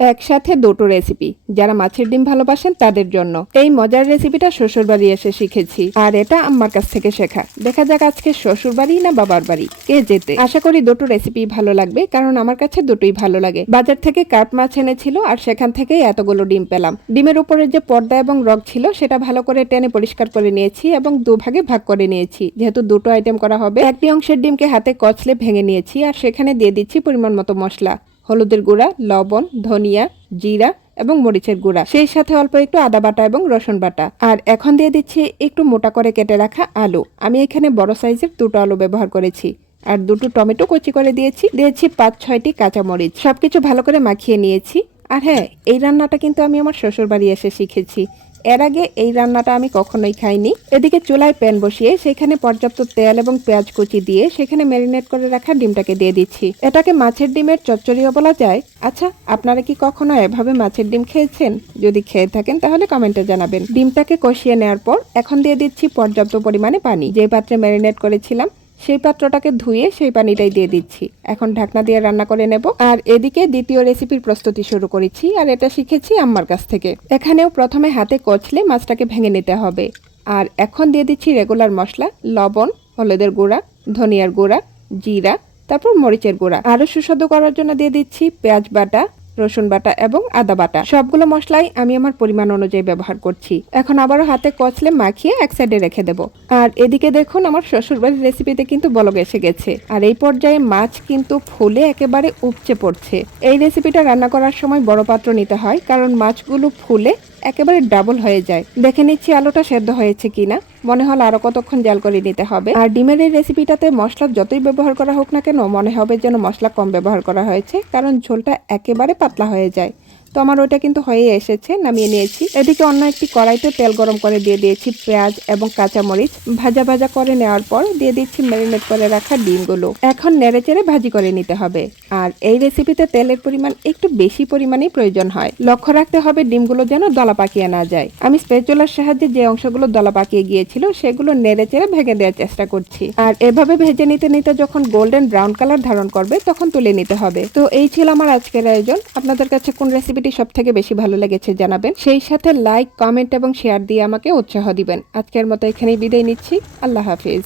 একসাথে দুটো রেসিপি, যারা মাছের ডিম ভালোবাসেন তাদের জন্য। এই মজার রেসিপিটা শ্বশুরবাড়ি এসে শিখেছি, আর এটা আম্মার কাছ থেকে শেখা। দেখা যাক আজকে শ্বশুরবাড়ি না বাবার বাড়ি, কে যেতে। আশা করি দুটো রেসিপি ভালো লাগবে, কারণ আমার কাছে দুটোই ভালো লাগে। বাজার থেকে কার্প মাছ এনেছিল, আর সেখান থেকেই এতগুলো ডিম পেলাম। ডিমের উপরে যে পর্দা এবং রগ ছিল সেটা ভালো করে টেনে পরিষ্কার করে নিয়েছি এবং দুভাগে ভাগ করে নিয়েছি। যেহেতু দুটো আইটেম করা হবে, একটি অংশের ডিমকে হাতে কচলে ভেঙে নিয়েছি, আর সেখানে দিয়ে দিচ্ছি পরিমাণ মতো মশলা, হলুদের গুঁড়া, লবণ, ধনিয়া, জিরা এবং মরিচের গুঁড়া, সেই সাথে অল্প একটু আদা বাটা এবং রসুন বাটা। আর এখন দিয়ে দিচ্ছি একটু মোটা করে কেটে রাখা আলু। আমি এখানে বড় সাইজের দুটো আলু ব্যবহার করেছি। আর দুটো টমেটো কুচি করে দিয়েছি 5-6টি কাঁচামরিচ। সবকিছু ভালো করে মাখিয়ে নিয়েছি। আর হ্যাঁ, এই রান্নাটা কিন্তু আমি আমার শ্বশুর বাড়ি এসে শিখেছি। এর আগে এই রান্নাটা আমি কখনোই খাইনি। এদিকে চুলায় প্যান বসিয়ে সেখানে পর্যাপ্ত তেল এবং পেঁয়াজ কুচি দিয়ে সেখানে ম্যারিনেট করে রাখা ডিমটাকে দিয়ে দিচ্ছি। এটাকে মাছের ডিমের চচ্চড়িও বলা যায়। আচ্ছা, আপনারা কি কখনো এভাবে মাছের ডিম খেয়েছেন? যদি খেয়ে থাকেন তাহলে কমেন্টে জানাবেন। ডিমটাকে কষিয়ে নেওয়ার পর এখন দিয়ে দিচ্ছি পর্যাপ্ত পরিমাণে পানি। যে পাত্রে ম্যারিনেট করেছিলাম সেই পাত্রটাকে ধুয়ে সেই পানিটাই দিয়ে দিচ্ছি। এখন ঢাকনা দিয়ে রান্না করে নেব। আর এদিকে দ্বিতীয় রেসিপির প্রস্তুতি শুরু করেছি, আর এটা শিখেছি আম্মার কাছ থেকে। এখানেও প্রথমে হাতে কচলে মাছটাকে ভেঙে নিতে হবে। আর এখন দিয়ে দিচ্ছি রেগুলার মশলা, লবণ, হলুদের গুঁড়া, ধনিয়ার গুঁড়া, জিরা, তারপর মরিচের গুঁড়া। আরো সুস্বাদু করার জন্য দিয়ে দিচ্ছি পেঁয়াজ বাটা, রসুন বাটা এবং আদা বাটা। সবগুলো মশলাই আমি আমার পরিমাণ অনুযায়ী ব্যবহার করছি। এখন আবারও হাতে কচলে মাখিয়ে এক সাইডে রেখে দেব। আর এদিকে দেখুন, আমার শ্বশুরবাড়ির রেসিপিতে কিন্তু বলক এসে গেছে। আর এই পর্যায়ে মাছ কিন্তু ফুলে একেবারে উপচে পড়ছে। এই রেসিপিটা রান্না করার সময় বড় পাত্র নিতে হয়, কারণ মাছগুলো ফুলে একেবারে ডাবল হয়ে যায়। দেখে নিচ্ছি আলুটা সেদ্ধ হয়েছে কিনা। মনে হল আরো কতক্ষণ জাল করে নিতে হবে। আর ডিমের এই রেসিপিটাতে মশলা যতই ব্যবহার করা হোক না কেন, মনে হবে যেন মশলা কম ব্যবহার করা হয়েছে, কারণ ঝোলটা একেবারে পাতলা হয়ে যায়। তো আমার ওইটা কিন্তু হয়ে এসেছে, নামিয়ে নিয়েছি। এদিকে অন্য একটি কড়াইতে তেল গরম করে দিয়ে দিয়েছি পেঁয়াজ এবং কাঁচামরিচ। ভাজা ভাজা করে নেওয়ার পর দিয়ে দিচ্ছি ম্যারিনেট করে রাখা ডিমগুলো। এখন নেড়েচেড়ে ভাজি করে নিতে হবে। আর এই রেসিপিতে তেলের পরিমাণ একটু বেশি পরিমাণেই প্রয়োজন হয়। লক্ষ্য রাখতে হবে ডিমগুলো যেন দলা পাকিয়ে না যায়। আমি স্প্যাচুলার সাহায্যে যে অংশগুলো দলা পাকিয়ে গিয়েছিল সেগুলো নেড়েচেড়ে ভেঙে দেওয়ার চেষ্টা করছি। আর এভাবে ভেজে নিতে নিতে যখন গোল্ডেন ব্রাউন কালার ধারণ করবে তখন তুলে নিতে হবে। তো এই ছিল আমার আজকের আয়োজন। আপনাদের কাছে কোন রেসিপিটি সব থেকে বেশি ভালো লেগেছে জানাবেন। সেই সাথে লাইক, কমেন্ট এবং শেয়ার দিয়ে আমাকে উৎসাহ দিবেন। আজকের মতো এখানেই বিদায় নিচ্ছি। আল্লাহ হাফিজ।